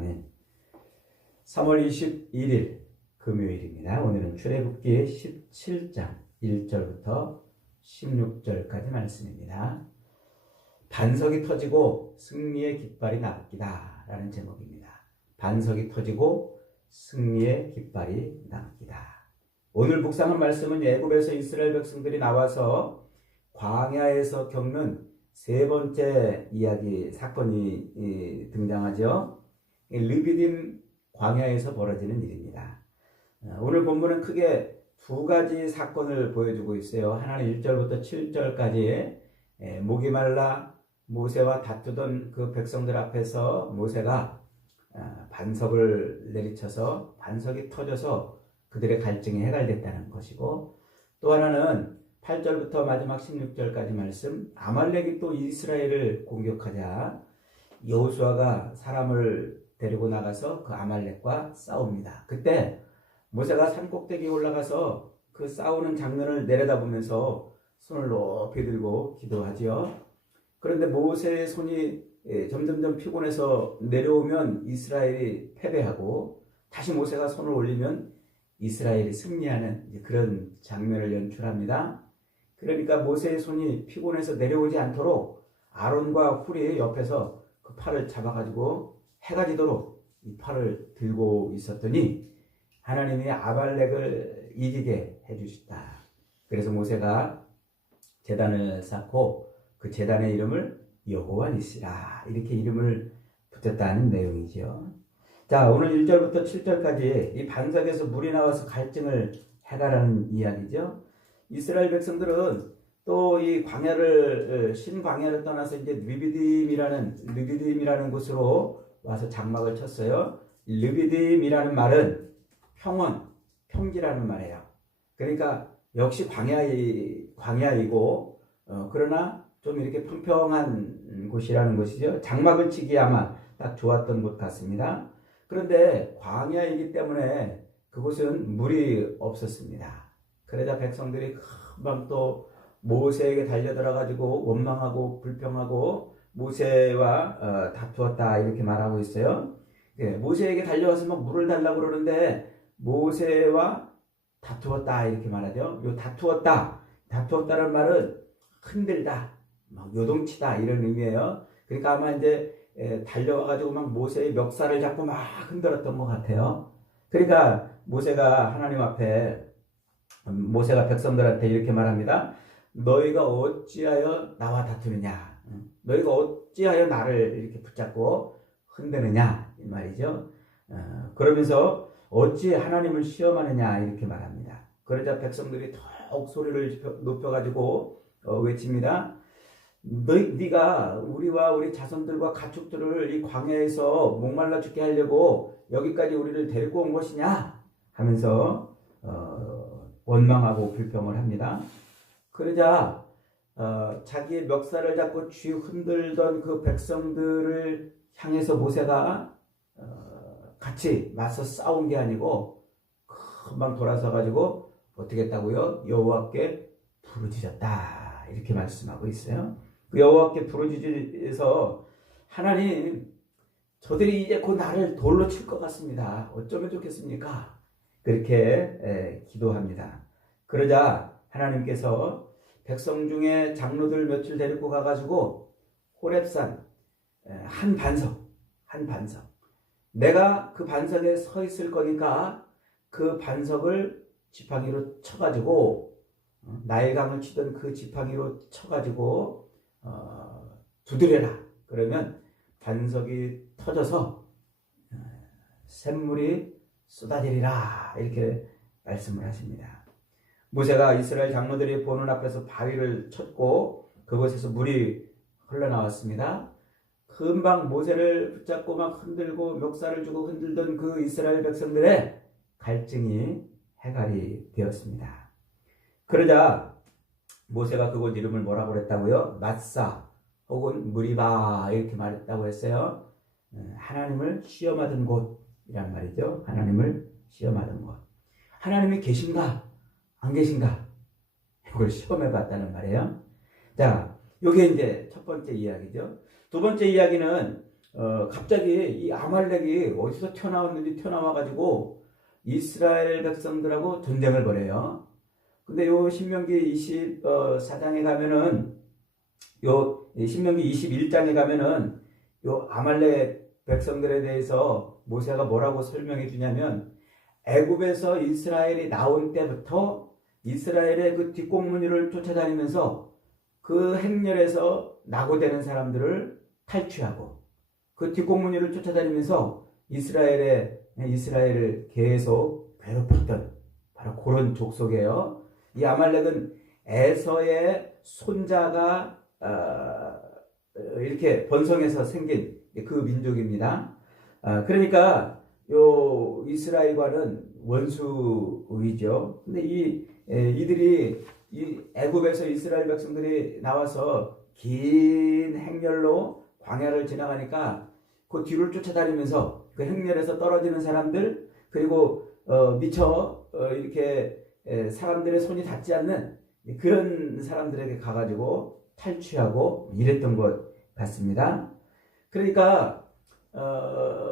아멘. 3월 21일 금요일입니다. 오늘은 출애굽기 17장 1절부터 16절까지 말씀입니다. 반석이 터지고 승리의 깃발이 남기다 라는 제목입니다. 반석이 터지고 승리의 깃발이 남기다. 오늘 묵상한 말씀은 애굽에서 이스라엘 백성들이 나와서 광야에서 겪는 세 번째 이야기 사건이 등장하죠. 르비딤 광야에서 벌어지는 일입니다. 오늘 본문은 크게 두 가지 사건을 보여주고 있어요. 하나는 1절부터 7절까지 목이 말라 모세와 다투던 그 백성들 앞에서 모세가 반석을 내리쳐서 반석이 터져서 그들의 갈증이 해갈됐다는 것이고, 또 하나는 8절부터 마지막 16절까지 말씀, 아말렉이 또 이스라엘을 공격하자 여호수아가 사람을 데리고 나가서 그 아말렉과 싸웁니다. 그때 모세가 산꼭대기에 올라가서 그 싸우는 장면을 내려다보면서 손을 높이 들고 기도하지요. 그런데 모세의 손이 점점점 피곤해서 내려오면 이스라엘이 패배하고, 다시 모세가 손을 올리면 이스라엘이 승리하는 그런 장면을 연출합니다. 그러니까 모세의 손이 피곤해서 내려오지 않도록 아론과 훌이 옆에서 그 팔을 잡아가지고 해가 지도록 이 팔을 들고 있었더니 하나님이 아말렉을 이기게 해주셨다. 그래서 모세가 제단을 쌓고 그 제단의 이름을 여호와 니시라 이렇게 이름을 붙였다는 내용이죠. 자, 오늘 1절부터 7절까지 이 반석에서 물이 나와서 갈증을 해가라는 이야기죠. 이스라엘 백성들은 또 이 광야를 신광야를 떠나서 이제 르비딤이라는 곳으로 와서 장막을 쳤어요. 르비딤이라는 말은 평원, 평지라는 말이에요. 그러니까 역시 광야이고 그러나 좀 이렇게 평평한 곳이라는 것이죠. 장막을 치기 아마 딱 좋았던 곳 같습니다. 그런데 광야이기 때문에 그곳은 물이 없었습니다. 그러자 백성들이 금방 또 모세에게 달려들어가지고 원망하고 불평하고 모세와 다투었다 이렇게 말하고 있어요. 모세에게 달려와서 막 물을 달라고 그러는데 모세와 다투었다 이렇게 말하죠. 요 다투었다는 말은 흔들다, 막 요동치다 이런 의미예요. 그러니까 아마 이제 달려와가지고 막 모세의 멱살을 잡고 막 흔들었던 것 같아요. 그러니까 모세가 하나님 앞에 모세가 백성들한테 이렇게 말합니다. 너희가 어찌하여 나와 다투느냐? 너희가 어찌하여 나를 이렇게 붙잡고 흔드느냐? 이 말이죠. 그러면서 어찌 하나님을 시험하느냐? 이렇게 말합니다. 그러자 백성들이 더욱 소리를 높여가지고 외칩니다. 네가 우리와 우리 자손들과 가축들을 이 광야에서 목말라 죽게 하려고 여기까지 우리를 데리고 온 것이냐? 하면서 원망하고 불평을 합니다. 그러자 자기의 멱살을 잡고 쥐 흔들던 그 백성들을 향해서 모세가 같이 맞서 싸운 게 아니고 금방 돌아서 가지고 어떻게 했다고요? 여호와께 부르짖었다 이렇게 말씀하고 있어요. 그 여호와께 부르짖어서 하나님, 저들이 이제 곧 나를 돌로 칠 것 같습니다. 어쩌면 좋겠습니까? 그렇게 기도합니다. 그러자 하나님께서 백성 중에 장로들 며칠 데리고 가가지고 호렙산 한 반석 내가 그 반석에 서 있을 거니까 그 반석을 지팡이로 쳐가지고 나일강을 치던 그 지팡이로 쳐가지고 두드려라. 그러면 반석이 터져서 샘물이 쏟아지리라 이렇게 말씀을 하십니다. 모세가 이스라엘 장로들이 보는 앞에서 바위를 쳤고 그곳에서 물이 흘러나왔습니다. 금방 모세를 붙잡고 막 흔들고 멱살을 주고 흔들던 그 이스라엘 백성들의 갈증이 해갈이 되었습니다. 그러자 모세가 그곳 이름을 뭐라고 그랬다고요? 마사 혹은 무리바 이렇게 말했다고 했어요. 하나님을 시험하던 곳이란 말이죠. 하나님을 시험하던 곳. 하나님이 계신가 안 계신가 이걸 시험해 봤다는 말이에요. 자, 이게 이제 첫 번째 이야기죠. 두 번째 이야기는 갑자기 이 아말렉이 어디서 튀어나왔는지 튀어나와가지고 이스라엘 백성들하고 전쟁을 벌여요. 근데 요 신명기 24장에 가면은 요 신명기 21장에 가면은 요 아말렉 백성들에 대해서 모세가 뭐라고 설명해 주냐면, 애굽에서 이스라엘이 나온 때부터 이스라엘의 그 뒷공무니를 쫓아다니면서 그 행렬에서 낙오되는 사람들을 탈취하고, 그 뒷공무니를 쫓아다니면서 이스라엘을 계속 괴롭혔던 바로 그런 족속이에요. 이 아말렉은 에서의 손자가 이렇게 번성해서 생긴 그 민족입니다. 그러니까 요 이스라엘과는 원수이죠. 근데 이들이 이 애굽에서 이스라엘 백성들이 나와서 긴 행렬로 광야를 지나가니까 그 뒤를 쫓아다니면서 그 행렬에서 떨어지는 사람들, 그리고 미처 이렇게 사람들의 손이 닿지 않는 그런 사람들에게 가가지고 탈취하고 이랬던 것 같습니다. 그러니까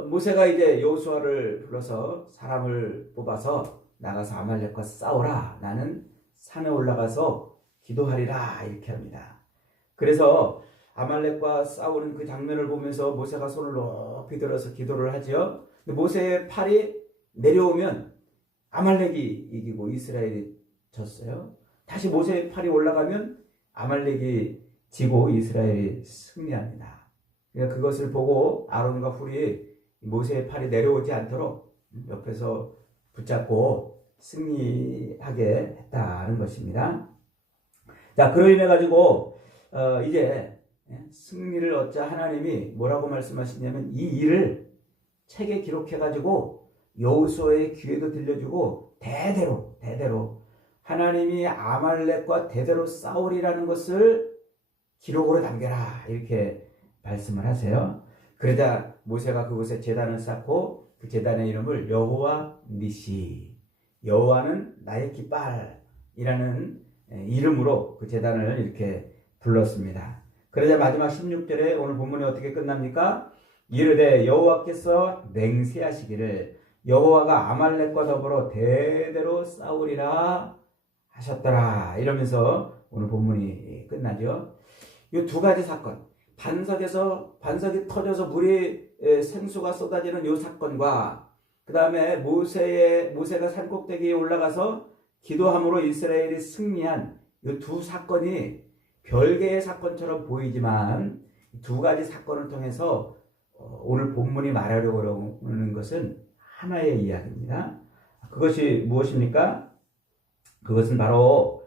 모세가 이제 여호수아를 불러서 사람을 뽑아서 나가서 아말렉과 싸우라, 나는 산에 올라가서 기도하리라, 이렇게 합니다. 그래서 아말렉과 싸우는 그 장면을 보면서 모세가 손을 높이 들어서 기도를 하죠. 근데 모세의 팔이 내려오면 아말렉이 이기고 이스라엘이 졌어요. 다시 모세의 팔이 올라가면 아말렉이 지고 이스라엘이 승리합니다. 그러니까 그것을 보고 아론과 훌이 모세의 팔이 내려오지 않도록 옆에서 붙잡고 승리하게 했다는 것입니다. 자, 그로 인해 가지고 이제 승리를 얻자 하나님이 뭐라고 말씀하시냐면, 이 일을 책에 기록해 가지고 여호수아의 귀에도 들려주고 대대로 하나님이 아말렉과 대대로 싸우리라는 것을 기록으로 남겨라, 이렇게 말씀을 하세요. 그러자 모세가 그곳에 제단을 쌓고 그 제단의 이름을 여호와 니시, 여호와는 나의 깃발이라는 이름으로 그 제단을 이렇게 불렀습니다. 그러자 마지막 16절에 오늘 본문이 어떻게 끝납니까? 이르되 여호와께서 맹세하시기를 여호와가 아말렉과 더불어 대대로 싸우리라 하셨더라, 이러면서 오늘 본문이 끝나죠. 이 두 가지 사건, 반석이 터져서 물이 생수가 쏟아지는 이 사건과 그 다음에 모세가 산꼭대기에 올라가서 기도함으로 이스라엘이 승리한 이 두 사건이 별개의 사건처럼 보이지만, 두 가지 사건을 통해서 오늘 본문이 말하려고 하는 것은 하나의 이야기입니다. 그것이 무엇입니까? 그것은 바로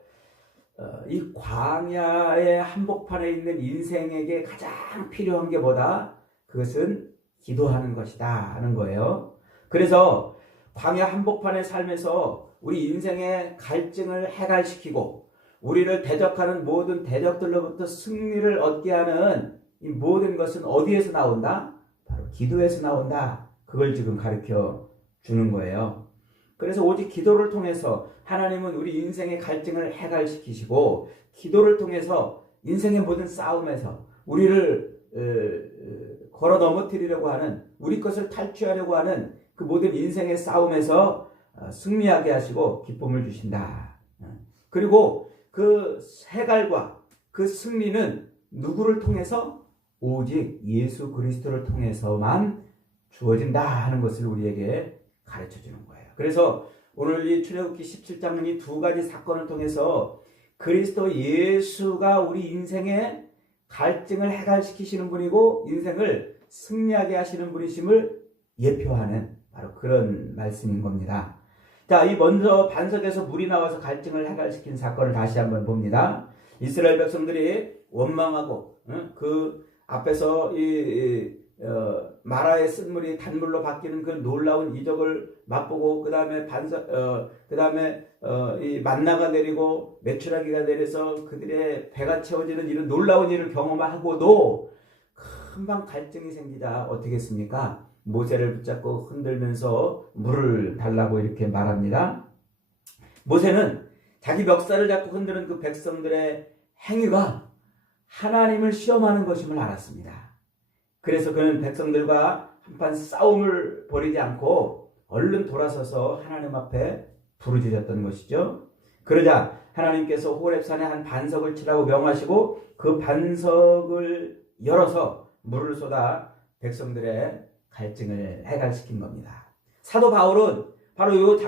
이 광야의 한복판에 있는 인생에게 가장 필요한 게 뭐다? 그것은 기도하는 것이다 하는 거예요. 그래서 광야 한복판의 삶에서 우리 인생의 갈증을 해갈시키고 우리를 대적하는 모든 대적들로부터 승리를 얻게 하는 이 모든 것은 어디에서 나온다? 바로 기도에서 나온다. 그걸 지금 가르쳐 주는 거예요. 그래서 오직 기도를 통해서 하나님은 우리 인생의 갈증을 해갈시키시고, 기도를 통해서 인생의 모든 싸움에서 우리를 걸어 넘어뜨리려고 하는, 우리 것을 탈취하려고 하는 그 모든 인생의 싸움에서 승리하게 하시고 기쁨을 주신다. 그리고 그 해갈과 그 승리는 누구를 통해서? 오직 예수 그리스도를 통해서만 주어진다 하는 것을 우리에게 가르쳐 주는 거예요. 그래서 오늘 이 출애굽기 17장은 이 두 가지 사건을 통해서 그리스도 예수가 우리 인생의 갈증을 해갈시키시는 분이고 인생을 승리하게 하시는 분이심을 예표하는 바로 그런 말씀인 겁니다. 자, 이 먼저 반석에서 물이 나와서 갈증을 해갈시킨 사건을 다시 한번 봅니다. 이스라엘 백성들이 원망하고 그 앞에서 마라의 쓴물이 단물로 바뀌는 그 놀라운 이적을 맛보고, 그 다음에 이 만나가 내리고 메추라기가 내려서 그들의 배가 채워지는 이런 놀라운 일을 경험하고도 금방 갈증이 생기자 어떻게 했습니까? 모세를 붙잡고 흔들면서 물을 달라고 이렇게 말합니다. 모세는 자기 멱살을 잡고 흔드는 그 백성들의 행위가 하나님을 시험하는 것임을 알았습니다. 그래서 그는 백성들과 한판 싸움을 벌이지 않고 얼른 돌아서서 하나님 앞에 부르짖었던 것이죠. 그러자 하나님께서 호렙산에 한 반석을 치라고 명하시고 그 반석을 열어서 물을 쏟아 백성들의 갈증을 해갈시킨 겁니다. 사도 바울은 바로 이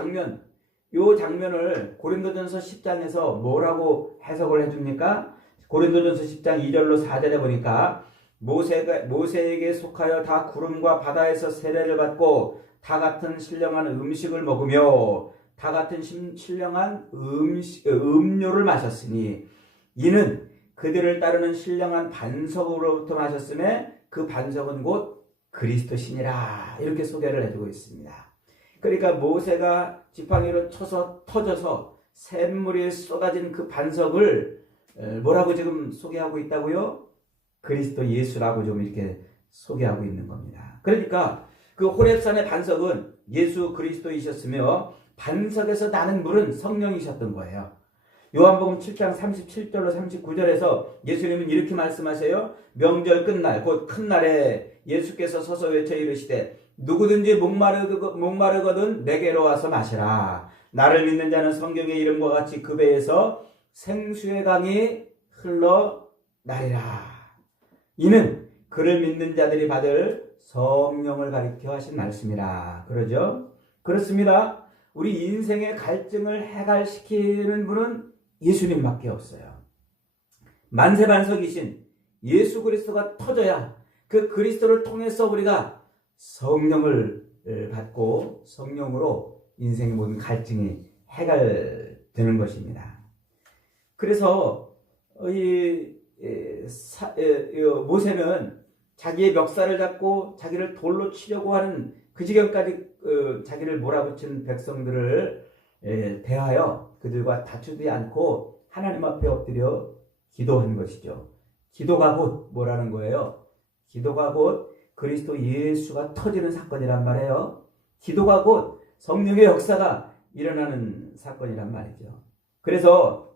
장면을 고린도전서 10장에서 뭐라고 해석을 해줍니까? 고린도전서 10장 2절로 4절에 보니까 모세에게 속하여 다 구름과 바다에서 세례를 받고 다 같은 신령한 음식을 먹으며 다 같은 신령한 음료를 마셨으니 이는 그들을 따르는 신령한 반석으로부터 마셨음에 그 반석은 곧 그리스도시니라. 이렇게 소개를 해주고 있습니다. 그러니까 모세가 지팡이로 쳐서 터져서 샘물이 쏟아진 그 반석을 뭐라고 지금 소개하고 있다고요? 그리스도 예수라고 좀 이렇게 소개하고 있는 겁니다. 그러니까 그 호렙산의 반석은 예수 그리스도이셨으며 반석에서 나는 물은 성령이셨던 거예요. 요한복음 7장 37절로 39절에서 예수님은 이렇게 말씀하세요. 명절 끝날 곧 큰 날에 예수께서 서서 외쳐 이르시되 누구든지 목마르거든 내게로 와서 마시라. 나를 믿는 자는 성경의 이름과 같이 그 배에서 생수의 강이 흘러나리라. 이는 그를 믿는 자들이 받을 성령을 가리켜 하신 말씀이라. 그러죠? 그렇습니다. 우리 인생의 갈증을 해갈시키는 분은 예수님밖에 없어요. 만세반석이신 예수 그리스도가 터져야 그 그리스도를 통해서 우리가 성령을 받고 성령으로 인생의 모든 갈증이 해갈되는 것입니다. 그래서 모세는 자기의 멱살을 잡고 자기를 돌로 치려고 하는 그 지경까지 자기를 몰아붙인 백성들을 대하여 그들과 다투지 않고 하나님 앞에 엎드려 기도한 것이죠. 기도가 곧 뭐라는 거예요? 기도가 곧 그리스도 예수가 터지는 사건이란 말이에요. 기도가 곧 성령의 역사가 일어나는 사건이란 말이죠. 그래서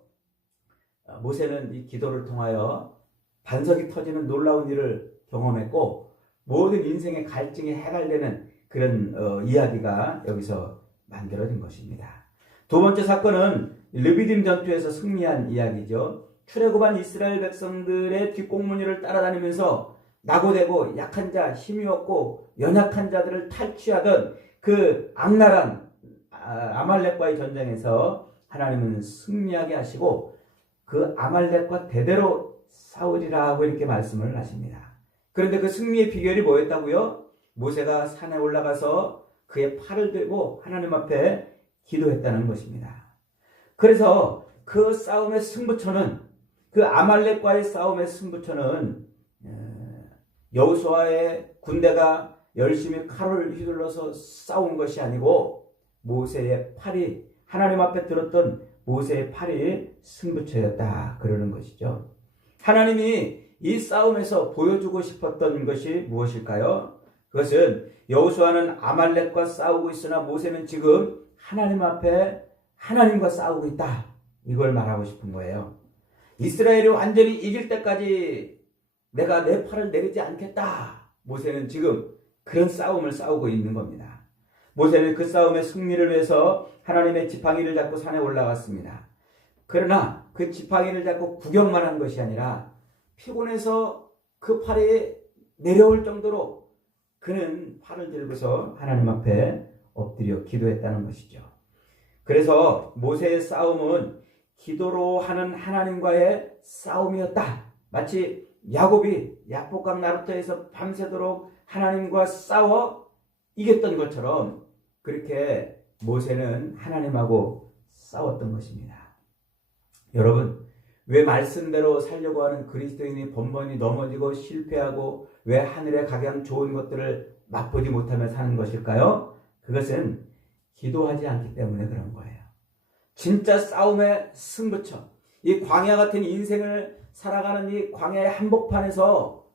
모세는 이 기도를 통하여 반석이 터지는 놀라운 일을 경험했고 모든 인생의 갈증이 해갈되는 그런 이야기가 여기서 만들어진 것입니다. 두 번째 사건은 르비딤 전투에서 승리한 이야기죠. 출애굽한 이스라엘 백성들의 뒷공무니를 따라다니면서 낙오되고 약한 자, 힘이 없고 연약한 자들을 탈취하던 그 악랄한 아말렉과의 전쟁에서 하나님은 승리하게 하시고 그 아말렉과 대대로 싸우리라고 이렇게 말씀을 하십니다. 그런데 그 승리의 비결이 뭐였다고요? 모세가 산에 올라가서 그의 팔을 들고 하나님 앞에 기도했다는 것입니다. 그래서 그 싸움의 승부처는 그 아말렉과의 싸움의 승부처는 여호수아의 군대가 열심히 칼을 휘둘러서 싸운 것이 아니고 모세의 팔이 하나님 앞에 들었던 모세의 팔이 승부처였다 그러는 것이죠. 하나님이 이 싸움에서 보여주고 싶었던 것이 무엇일까요? 그것은 여호수아는 아말렉과 싸우고 있으나 모세는 지금 하나님 앞에 하나님과 싸우고 있다. 이걸 말하고 싶은 거예요. 이스라엘이 완전히 이길 때까지 내가 내 팔을 내리지 않겠다. 모세는 지금 그런 싸움을 싸우고 있는 겁니다. 모세는 그 싸움의 승리를 위해서 하나님의 지팡이를 잡고 산에 올라갔습니다. 그러나 그 지팡이를 잡고 구경만 한 것이 아니라 피곤해서 그 팔이 내려올 정도로 그는 팔을 들고서 하나님 앞에 엎드려 기도했다는 것이죠. 그래서 모세의 싸움은 기도로 하는 하나님과의 싸움이었다. 마치 야곱이 야복강 나루터에서 밤새도록 하나님과 싸워 이겼던 것처럼 그렇게 모세는 하나님하고 싸웠던 것입니다. 여러분, 왜 말씀대로 살려고 하는 그리스도인이 번번이 넘어지고 실패하고 왜 하늘의 각양 좋은 것들을 맛보지 못하며 사는 것일까요? 그것은 기도하지 않기 때문에 그런 거예요. 진짜 싸움의 승부처, 이 광야 같은 인생을 살아가는 이 광야의 한복판에서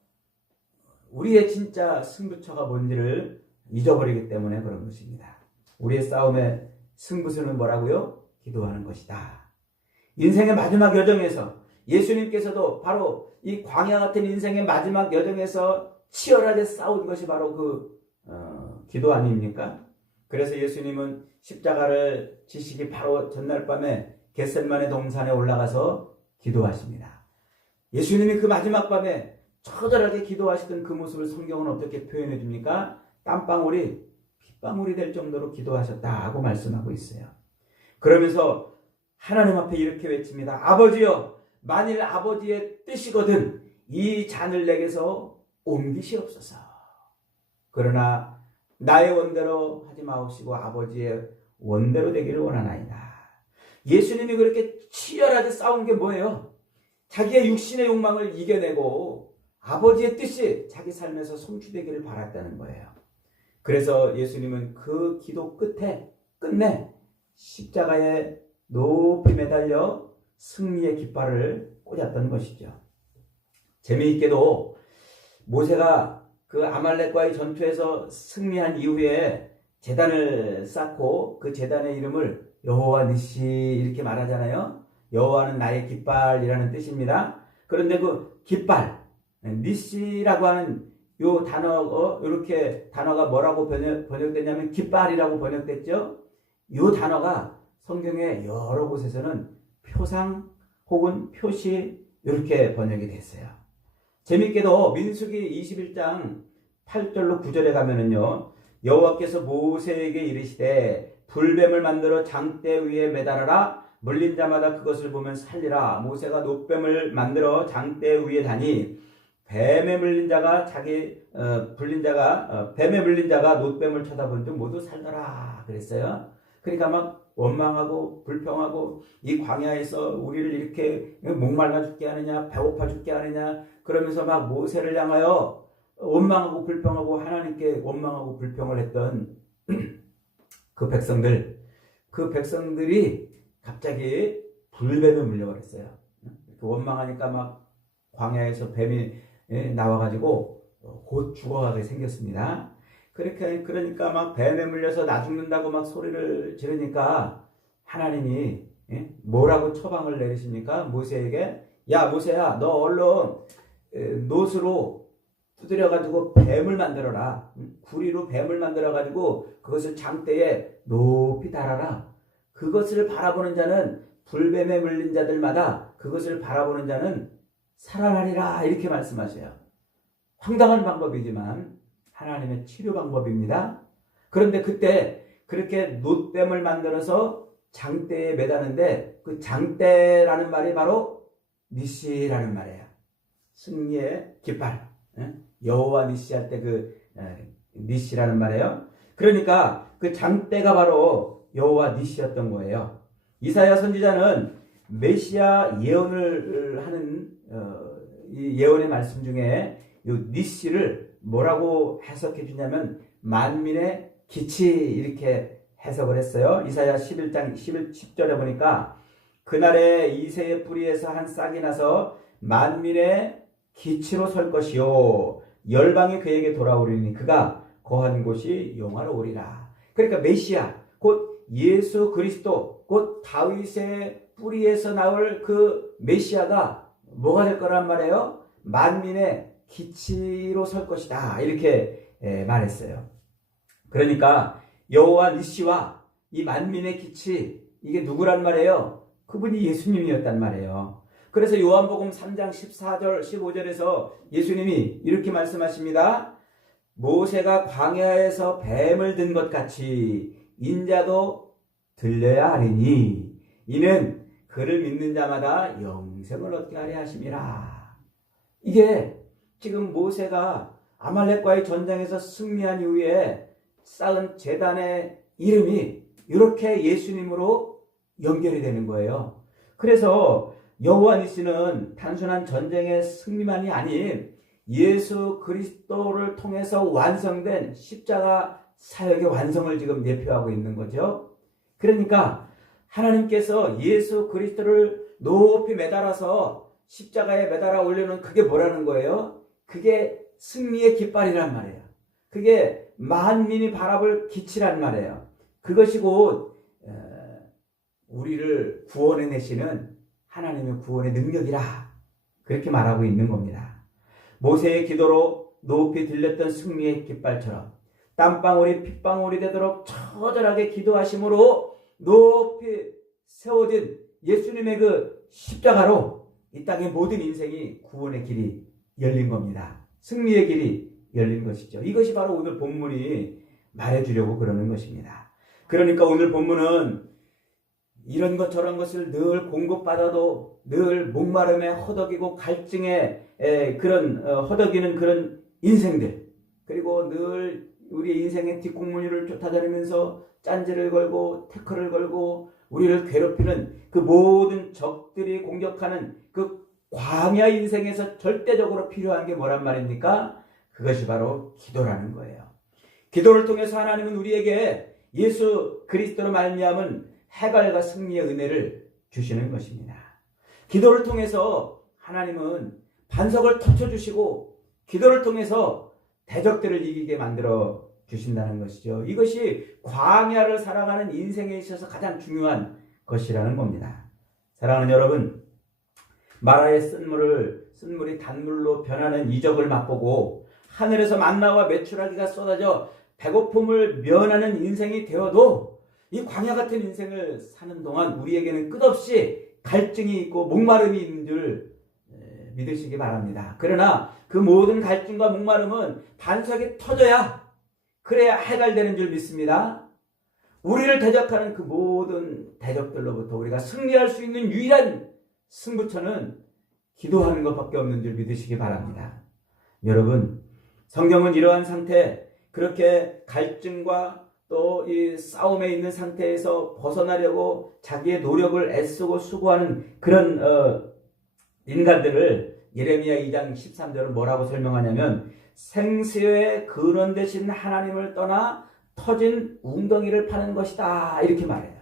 우리의 진짜 승부처가 뭔지를 잊어버리기 때문에 그런 것입니다. 우리의 싸움의 승부수는 뭐라고요? 기도하는 것이다. 인생의 마지막 여정에서 예수님께서도 바로 이 광야 같은 인생의 마지막 여정에서 치열하게 싸운 것이 바로 기도 아닙니까? 그래서 예수님은 십자가를 지시기 바로 전날 밤에 겟셋마네 동산에 올라가서 기도하십니다. 예수님이 그 마지막 밤에 처절하게 기도하시던 그 모습을 성경은 어떻게 표현해 줍니까? 땀방울이 핏방울이 될 정도로 기도하셨다고 말씀하고 있어요. 그러면서 하나님 앞에 이렇게 외칩니다. 아버지여, 만일 아버지의 뜻이거든 이 잔을 내게서 옮기시옵소서. 그러나 나의 원대로 하지 마옵시고 아버지의 원대로 되기를 원하나이다. 예수님이 그렇게 치열하게 싸운 게 뭐예요? 자기의 육신의 욕망을 이겨내고 아버지의 뜻이 자기 삶에서 성취되기를 바랐다는 거예요. 그래서 예수님은 그 기도 끝내 십자가에 높이 매달려 승리의 깃발을 꽂았던 것이죠. 재미있게도 모세가 그 아말렉과의 전투에서 승리한 이후에 제단을 쌓고 그 제단의 이름을 여호와 니시 이렇게 말하잖아요. 여호와는 나의 깃발이라는 뜻입니다. 그런데 그 깃발, 니시라고 하는 요 단어, 이렇게 단어가 뭐라고 번역됐냐면 깃발이라고 번역됐죠. 요 단어가 성경의 여러 곳에서는 표상 혹은 표시 이렇게 번역이 됐어요. 재밌게도 민수기 21장 8절로 9절에 가면은요. 여호와께서 모세에게 이르시되 불뱀을 만들어 장대 위에 매달아라. 물린 자마다 그것을 보면 살리라. 모세가 놋뱀을 만들어 장대 위에 다니 뱀에 물린 자가 뱀에 물린 자가 놋뱀을 쳐다본 즉 모두 살더라 그랬어요. 그러니까 막 원망하고 불평하고 이 광야에서 우리를 이렇게 목말라 죽게 하느냐 배고파 죽게 하느냐 그러면서 막 모세를 향하여 원망하고 불평하고 하나님께 원망하고 불평을 했던 그 백성들이 갑자기 불뱀에 물려버렸어요. 원망하니까 막 광야에서 뱀이 나와가지고 곧 죽어가게 생겼습니다. 그러니까 막 뱀에 물려서 나 죽는다고 막 소리를 지르니까 하나님이 뭐라고 처방을 내리십니까? 모세에게 야 모세야 너 얼른 놋으로 두드려가지고 뱀을 만들어라. 구리로 뱀을 만들어가지고 그것을 장대에 높이 달아라. 그것을 바라보는 자는 불뱀에 물린 자들마다 그것을 바라보는 자는 살아나리라 이렇게 말씀하셔요. 황당한 방법이지만 하나님의 치료 방법입니다. 그런데 그때 그렇게 놋뱀을 만들어서 장대에 매다는데 그 장대라는 말이 바로 니시라는 말이에요. 승리의 깃발. 여호와 니시 할 때 그 니시라는 말이에요. 그러니까 그 장대가 바로 여호와 니시였던 거예요. 이사야 선지자는 메시아 예언을 하는 이 예언의 말씀 중에 이 니시를 뭐라고 해석해 주냐면 만민의 기치 이렇게 해석을 했어요. 이사야 11장 10절에 보니까 그날에 이새의 뿌리에서 한 싹이 나서 만민의 기치로 설 것이요 열방이 그에게 돌아오리니 그가 거한 곳이 영화로우리라. 그러니까 메시아 곧 예수 그리스도 곧 다윗의 뿌리에서 나올 그 메시아가 뭐가 될 거란 말이에요? 만민의 기치로 설 것이다 이렇게 말했어요. 그러니까 여호와 니시와 이 만민의 기치 이게 누구란 말이에요? 그분이 예수님이었단 말이에요. 그래서 요한복음 3장 14절 15절에서 예수님이 이렇게 말씀하십니다. 모세가 광야에서 뱀을 든 것 같이 인자도 들려야 하리니 이는 그를 믿는 자마다 영생을 얻게 하려 하심이라. 이게 지금 모세가 아말렉과의 전쟁에서 승리한 이후에 쌓은 제단의 이름이 이렇게 예수님으로 연결이 되는 거예요. 그래서 여호와 니시는 단순한 전쟁의 승리만이 아닌 예수 그리스도를 통해서 완성된 십자가 사역의 완성을 지금 예표하고 있는 거죠. 그러니까 하나님께서 예수 그리스도를 높이 매달아서 십자가에 매달아 올려놓은 그게 뭐라는 거예요? 그게 승리의 깃발이란 말이에요. 그게 만민이 바라볼 기치란 말이에요. 그것이 곧 우리를 구원해내시는 하나님의 구원의 능력이라 그렇게 말하고 있는 겁니다. 모세의 기도로 높이 들렸던 승리의 깃발처럼 땀방울이 핏방울이 되도록 처절하게 기도하심으로 높이 세워진 예수님의 그 십자가로 이 땅의 모든 인생이 구원의 길이 열린 겁니다. 승리의 길이 열린 것이죠. 이것이 바로 오늘 본문이 말해주려고 그러는 것입니다. 그러니까 오늘 본문은 이런 것 저런 것을 늘 공급받아도 늘 목마름에 허덕이고 갈증에 그런 허덕이는 그런 인생들, 그리고 늘 우리 인생의 뒷공무니를 쫓아다니면서 짠지를 걸고 태클을 걸고 우리를 괴롭히는 그 모든 적들이 공격하는 그 광야 인생에서 절대적으로 필요한 게 뭐란 말입니까? 그것이 바로 기도라는 거예요. 기도를 통해서 하나님은 우리에게 예수 그리스도로 말미암은 해갈과 승리의 은혜를 주시는 것입니다. 기도를 통해서 하나님은 반석을 터쳐주시고 기도를 통해서 대적들을 이기게 만들어 주신다는 것이죠. 이것이 광야를 살아가는 인생에 있어서 가장 중요한 것이라는 겁니다. 사랑하는 여러분, 마라의 쓴물이 단물로 변하는 이적을 맛보고 하늘에서 만나와 메추라기가 쏟아져 배고픔을 면하는 인생이 되어도 이 광야 같은 인생을 사는 동안 우리에게는 끝없이 갈증이 있고 목마름이 있는 줄 믿으시기 바랍니다. 그러나 그 모든 갈증과 목마름은 반석이 터져야 그래야 해갈되는 줄 믿습니다. 우리를 대적하는 그 모든 대적들로부터 우리가 승리할 수 있는 유일한 승부처는 기도하는 것밖에 없는 줄 믿으시기 바랍니다. 여러분, 성경은 이러한 상태, 그렇게 갈증과 또 이 싸움에 있는 상태에서 벗어나려고 자기의 노력을 애쓰고 수고하는 그런 인간들을 예레미야 2장 13절은 뭐라고 설명하냐면 생수의 근원 되신 하나님을 떠나 터진 웅덩이를 파는 것이다, 이렇게 말해요.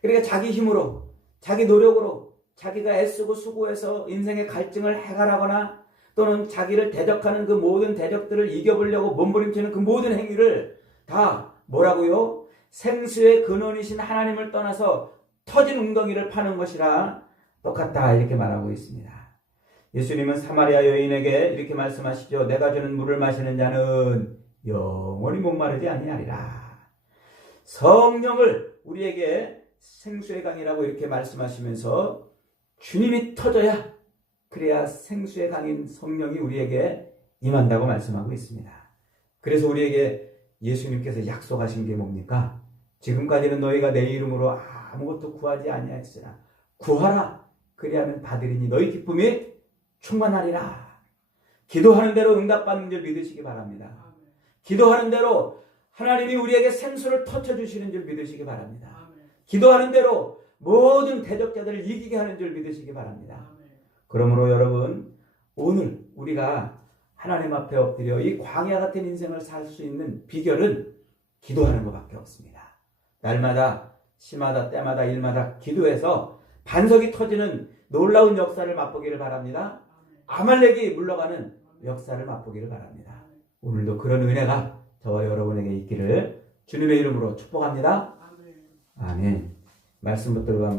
그러니까 자기 힘으로 자기 노력으로 자기가 애쓰고 수고해서 인생의 갈증을 해결하거나 또는 자기를 대적하는 그 모든 대적들을 이겨보려고 몸부림치는 그 모든 행위를 다 뭐라고요? 생수의 근원이신 하나님을 떠나서 터진 웅덩이를 파는 것이라 똑같다, 이렇게 말하고 있습니다. 예수님은 사마리아 여인에게 이렇게 말씀하시죠. 내가 주는 물을 마시는 자는 영원히 목마르지 아니하리라. 성령을 우리에게 생수의 강이라고 이렇게 말씀하시면서 주님이 터져야 그래야 생수의 강인 성령이 우리에게 임한다고 말씀하고 있습니다. 그래서 우리에게 예수님께서 약속하신 게 뭡니까? 지금까지는 너희가 내 이름으로 아무것도 구하지 아니하였으나 구하라, 그리하면 받으리니 너희 기쁨이 충만하리라. 기도하는 대로 응답받는 줄 믿으시기 바랍니다. 기도하는 대로 하나님이 우리에게 생수를 터쳐주시는 줄 믿으시기 바랍니다. 기도하는 대로 모든 대적자들을 이기게 하는 줄 믿으시기 바랍니다. 그러므로 여러분, 오늘 우리가 하나님 앞에 엎드려 이 광야 같은 인생을 살 수 있는 비결은 기도하는 것밖에 없습니다. 날마다 시마다 때마다 일마다 기도해서 반석이 터지는 놀라운 역사를 맛보기를 바랍니다. 아말렉이 물러가는 역사를 맛보기를 바랍니다. 오늘도 그런 은혜가 저와 여러분에게 있기를 주님의 이름으로 축복합니다. 아멘. 말씀 붙들고